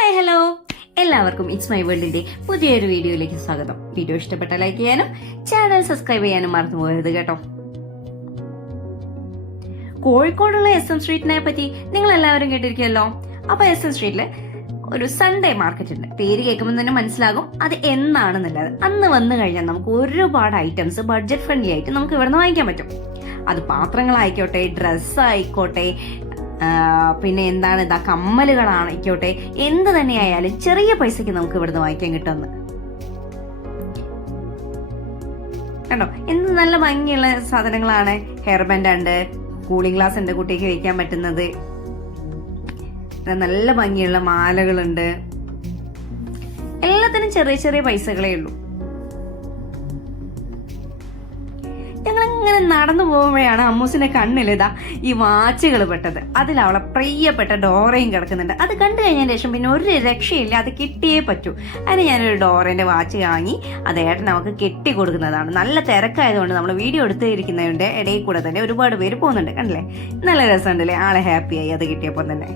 Hi hello എല്ലാവർക്കും it's my വേൾഡിന്റെ പുതിയൊരു വീഡിയോയിലേക്ക് സ്വാഗതം. വീഡിയോ ഇഷ്ടപ്പെട്ട ലൈക്ക് ചെയ്യാനും ചാനൽ സബ്സ്ക്രൈബ് ചെയ്യാനും മറന്നു പോകരുത് കേട്ടോ. കോഴിക്കോടുള്ള എസ് എം സ്ട്രീറ്റിനെ പറ്റി നിങ്ങൾ എല്ലാവരും കേട്ടിരിക്കുമല്ലോ. അപ്പൊ എസ് എം സ്ട്രീറ്റിൽ ഒരു സൺഡേ മാർക്കറ്റ് ഉണ്ട്. പേര് കേൾക്കുമ്പോൾ തന്നെ മനസ്സിലാകും അത് എന്നാണെന്നുള്ളത്. അന്ന് വന്നു കഴിഞ്ഞാൽ നമുക്ക് ഒരുപാട് ഐറ്റംസ് ബഡ്ജറ്റ് ഫ്രണ്ട്ലി ആയിട്ട് നമുക്ക് ഇവിടെ നിന്ന് വാങ്ങിക്കാൻ പറ്റും. അത് പാത്രങ്ങളായിക്കോട്ടെ ഡ്രസ്സ് ആയിക്കോട്ടെ പിന്നെ എന്താണ് ഇതാ കമ്മലുകളായിക്കോട്ടെ എന്ത് തന്നെയായാലും ചെറിയ പൈസക്ക് നമുക്ക് ഇവിടുന്ന് വാങ്ങിക്കാൻ കിട്ടുമെന്ന്. കണ്ടോ? എന്ത് നല്ല ഭംഗിയുള്ള സാധനങ്ങളാണ്. ഹെയർ ബാൻഡ് ഉണ്ട് കൂളിംഗ് ഗ്ലാസ് ഉണ്ട് കുട്ടിക്ക് വയ്ക്കാൻ പറ്റുന്നത്. നല്ല ഭംഗിയുള്ള മാലകളുണ്ട്. എല്ലാത്തിനും ചെറിയ ചെറിയ പൈസകളേ ഉള്ളൂ. ഇങ്ങനെ നടന്നു പോകുമ്പോഴാണ് അമ്മൂസിന്റെ കണ്ണിലിതാ ഈ വാച്ചുകൾ പെട്ടത്. അതിൽ അവളെ പ്രിയപ്പെട്ട ഡോറയും കിടക്കുന്നുണ്ട്. അത് കണ്ടു കഴിഞ്ഞതിന് ശേഷം പിന്നെ ഒരു രക്ഷയില്ല അത് കിട്ടിയേ പറ്റൂ. അതിന് ഞാനൊരു ഡോറേന്റെ വാച്ച് വാങ്ങി അത് ഏട്ടൻ നമുക്ക് കെട്ടി കൊടുക്കുന്നതാണ്. നല്ല തിരക്കായതുകൊണ്ട് നമ്മൾ വീഡിയോ എടുത്തിരിക്കുന്നതിന്റെ ഇടയിൽ കൂടെ തന്നെ ഒരുപാട് പേര് പോകുന്നുണ്ട് കണ്ടില്ലേ? നല്ല രസമുണ്ടല്ലേ? ആളെ ഹാപ്പിയായി അത് കിട്ടിയപ്പോൾ തന്നെ.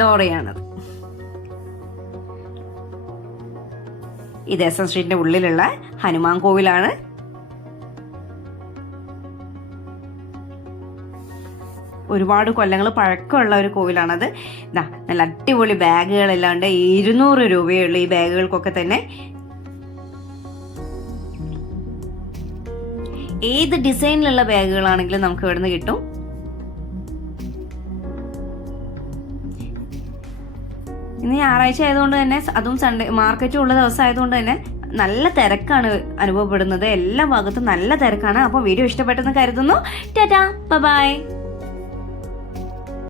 ഡോറയാണത്. ഇത് എസ് എൻ സ്ട്രീറ്റിന്റെ ഉള്ളിലുള്ള ഹനുമാൻ കോവിലാണ്. ഒരുപാട് കൊല്ലങ്ങൾ പഴക്കമുള്ള ഒരു കോവിലാണത്. ഇതാ നല്ല അടിപൊളി ബാഗുകളെല്ലാം ഉണ്ട്. ഇരുന്നൂറ് രൂപയുള്ള ഈ ബാഗുകൾക്കൊക്കെ തന്നെ. ഏത് ഡിസൈനിലുള്ള ബാഗുകളാണെങ്കിലും നമുക്ക് ഇവിടുന്ന് കിട്ടും. ഇന്ന് ഞായറാഴ്ച ആയതുകൊണ്ട് തന്നെ അതും സൺഡേ മാർക്കറ്റും ഉള്ള ദിവസം ആയതുകൊണ്ട് തന്നെ നല്ല തിരക്കാണ് അനുഭവപ്പെടുന്നത്. എല്ലാ ഭാഗത്തും നല്ല തിരക്കാണ്. അപ്പോൾ വീഡിയോ ഇഷ്ടപ്പെട്ടെന്ന് കരുതുന്നു. ടാറ്റാ. ബൈ